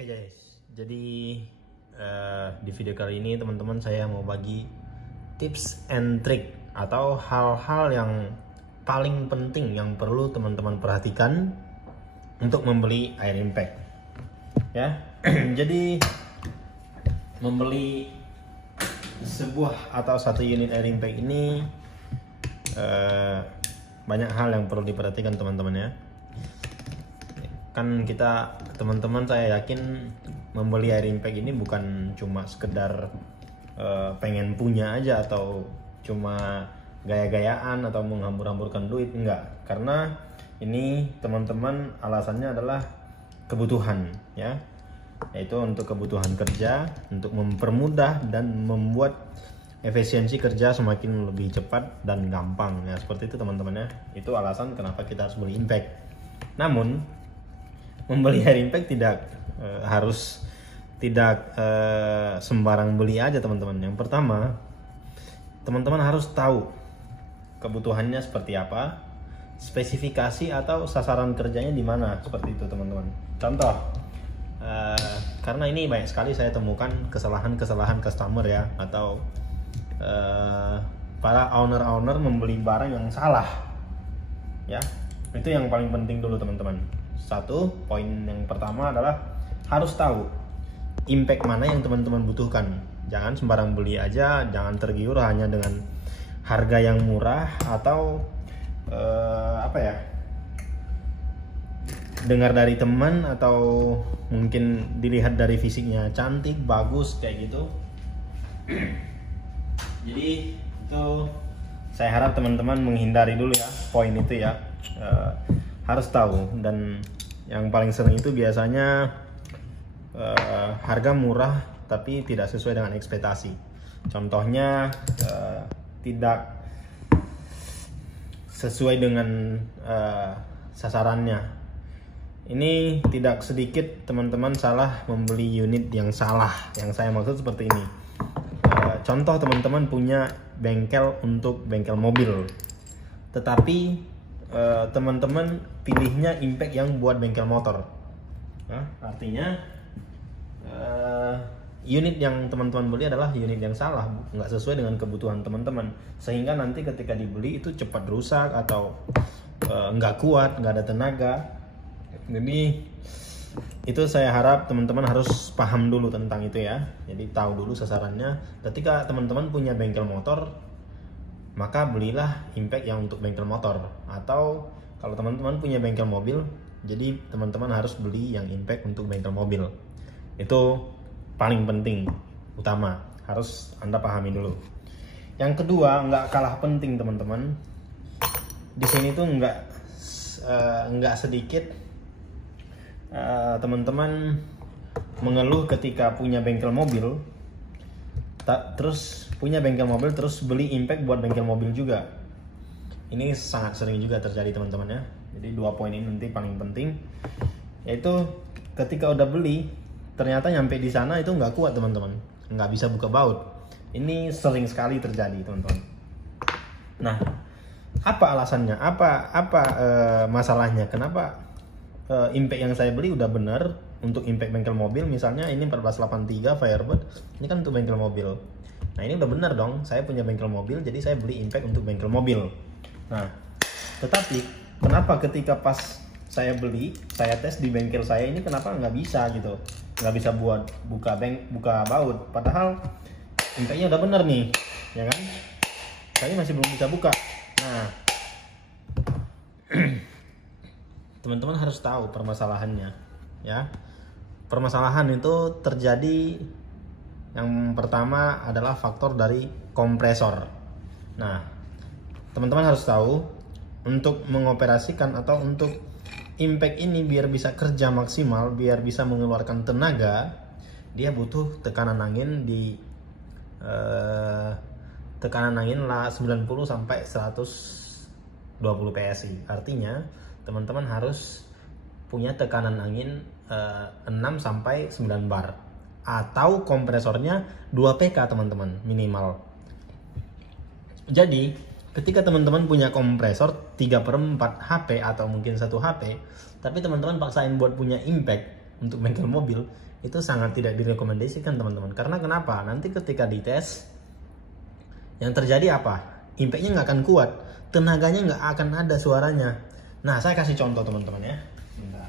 Oke guys, jadi di video kali ini teman-teman saya mau bagi tips and trick atau hal-hal yang paling penting yang perlu teman-teman perhatikan untuk membeli air impact ya. Jadi membeli sebuah atau satu unit air impact ini banyak hal yang perlu diperhatikan teman-teman ya. Kan kita teman-teman saya yakin membeli air impact ini bukan cuma sekedar pengen punya aja atau cuma gaya-gayaan atau menghambur-hamburkan duit, enggak. Karena ini teman-teman alasannya adalah kebutuhan ya, yaitu untuk kebutuhan kerja, untuk mempermudah dan membuat efisiensi kerja semakin lebih cepat dan gampang ya, seperti itu teman-teman ya. Itu alasan kenapa kita harus beli impact. Namun membeli air impact harus tidak sembarang beli aja teman-teman. Yang pertama, teman-teman harus tahu kebutuhannya seperti apa, spesifikasi atau sasaran kerjanya di mana, seperti itu teman-teman. Contoh, karena ini banyak sekali saya temukan kesalahan-kesalahan customer ya, atau para owner membeli barang yang salah ya. Itu yang paling penting dulu teman-teman. Satu, poin yang pertama adalah harus tahu impact mana yang teman-teman butuhkan. Jangan sembarang beli aja, jangan tergiur hanya dengan harga yang murah atau dengar dari teman atau mungkin dilihat dari fisiknya cantik, bagus kayak gitu. Jadi itu saya harap teman-teman menghindari dulu ya poin itu ya. Harus tahu, dan yang paling sering itu biasanya harga murah tapi tidak sesuai dengan ekspektasi. Contohnya tidak sesuai dengan sasarannya. Ini tidak sedikit teman-teman salah membeli unit yang salah. Yang saya maksud seperti ini. Contoh, teman-teman punya bengkel untuk bengkel mobil, tetapi teman-teman pilihnya impact yang buat bengkel motor. Nah, artinya unit yang teman-teman beli adalah unit yang salah, nggak sesuai dengan kebutuhan teman-teman, sehingga nanti ketika dibeli itu cepat rusak atau nggak kuat, nggak ada tenaga. Jadi itu saya harap teman-teman harus paham dulu tentang itu ya. Jadi tahu dulu sasarannya. Ketika teman-teman punya bengkel motor, maka belilah impact yang untuk bengkel motor. Atau kalau teman-teman punya bengkel mobil, jadi teman-teman harus beli yang impact untuk bengkel mobil. Itu paling penting, utama, harus Anda pahami dulu. Yang kedua, nggak kalah penting teman-teman. Di sini tuh nggak sedikit teman-teman mengeluh ketika punya bengkel mobil, terus beli impact buat bengkel mobil juga. Ini sangat sering juga terjadi teman-teman ya. Jadi dua poin ini nanti paling penting, yaitu ketika udah beli ternyata nyampe di sana itu nggak kuat teman-teman, nggak bisa buka baut. Ini sering sekali terjadi teman-teman. Nah, apa alasannya? Apa masalahnya? Kenapa impact yang saya beli udah benar untuk impact bengkel mobil, misalnya ini 1483 Firebird, ini kan untuk bengkel mobil. Nah, ini udah benar dong, saya punya bengkel mobil, jadi saya beli impact untuk bengkel mobil. Nah, tetapi kenapa ketika pas saya beli, saya tes di bengkel saya ini kenapa nggak bisa gitu, nggak bisa buat buka baut, padahal impactnya udah benar nih, ya kan? Saya masih belum bisa buka. Nah, teman-teman harus tahu permasalahannya ya. Permasalahan itu terjadi, yang pertama adalah faktor dari kompresor. Nah, teman-teman harus tahu untuk mengoperasikan atau untuk impact ini biar bisa kerja maksimal, biar bisa mengeluarkan tenaga, dia butuh tekanan angin di tekanan angin lah 90 sampai 120 PSI. Artinya teman-teman harus punya tekanan angin 6 sampai 9 bar, atau kompresornya 2 PK teman-teman minimal. Jadi ketika teman-teman punya kompresor 3/4 HP atau mungkin 1 HP, tapi teman-teman paksain buat punya impact untuk bengkel mobil, itu sangat tidak direkomendasikan teman-teman. Karena kenapa? Nanti ketika dites, yang terjadi apa? Impactnya nggak akan kuat, tenaganya nggak akan ada suaranya. Nah, saya kasih contoh teman-teman ya. Bentar.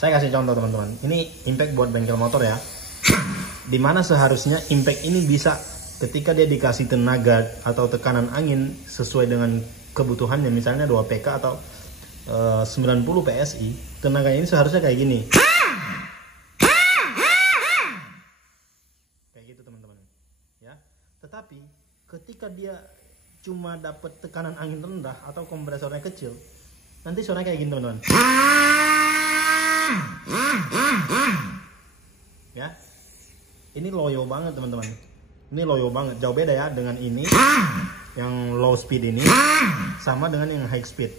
Saya kasih contoh teman-teman. Ini impact buat bengkel motor ya. Dimana seharusnya impact ini bisa ketika dia dikasih tenaga atau tekanan angin sesuai dengan kebutuhannya, misalnya 2 PK atau 90 PSI, tenaganya ini seharusnya kayak gini. Kayak gitu teman-teman. Ya. Tetapi ketika dia cuma dapat tekanan angin rendah atau kompresornya kecil, nanti suaranya kayak gini teman-teman. Ya, ini loyo banget teman-teman. Ini loyo banget, jauh beda ya dengan ini yang low speed ini sama dengan yang high speed.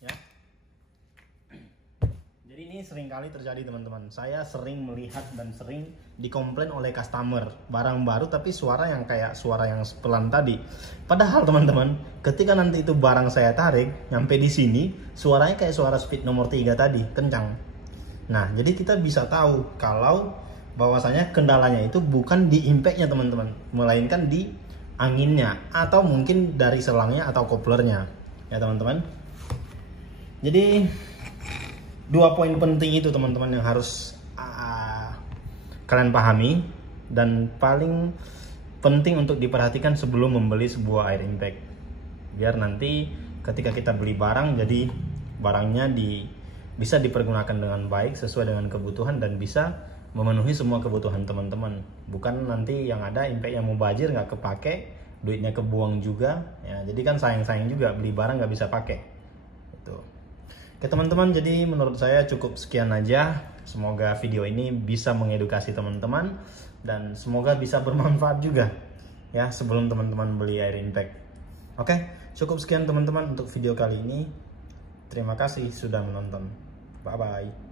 Ya. Jadi ini sering kali terjadi teman-teman. Saya sering melihat dan sering dikomplain oleh customer barang baru tapi suara yang kayak suara yang pelan tadi. Padahal teman-teman, ketika nanti itu barang saya tarik nyampe di sini, suaranya kayak suara speed nomor 3 tadi, kencang. Nah, jadi kita bisa tahu kalau bahwasanya kendalanya itu bukan di impactnya teman-teman, melainkan di anginnya atau mungkin dari selangnya atau koplernya ya teman-teman. Jadi 2 poin penting itu teman-teman yang harus kalian pahami dan paling penting untuk diperhatikan sebelum membeli sebuah air impact, biar nanti ketika kita beli barang, jadi barangnya bisa dipergunakan dengan baik sesuai dengan kebutuhan dan bisa memenuhi semua kebutuhan teman-teman. Bukan nanti yang ada impact yang mubazir, nggak kepake, duitnya kebuang juga ya. Jadi kan sayang-sayang juga beli barang nggak bisa pakai itu. Oke teman-teman, jadi menurut saya cukup sekian aja. Semoga video ini bisa mengedukasi teman-teman dan semoga bisa bermanfaat juga ya sebelum teman-teman beli air impact. Oke, cukup sekian teman-teman untuk video kali ini. Terima kasih sudah menonton. Bye bye.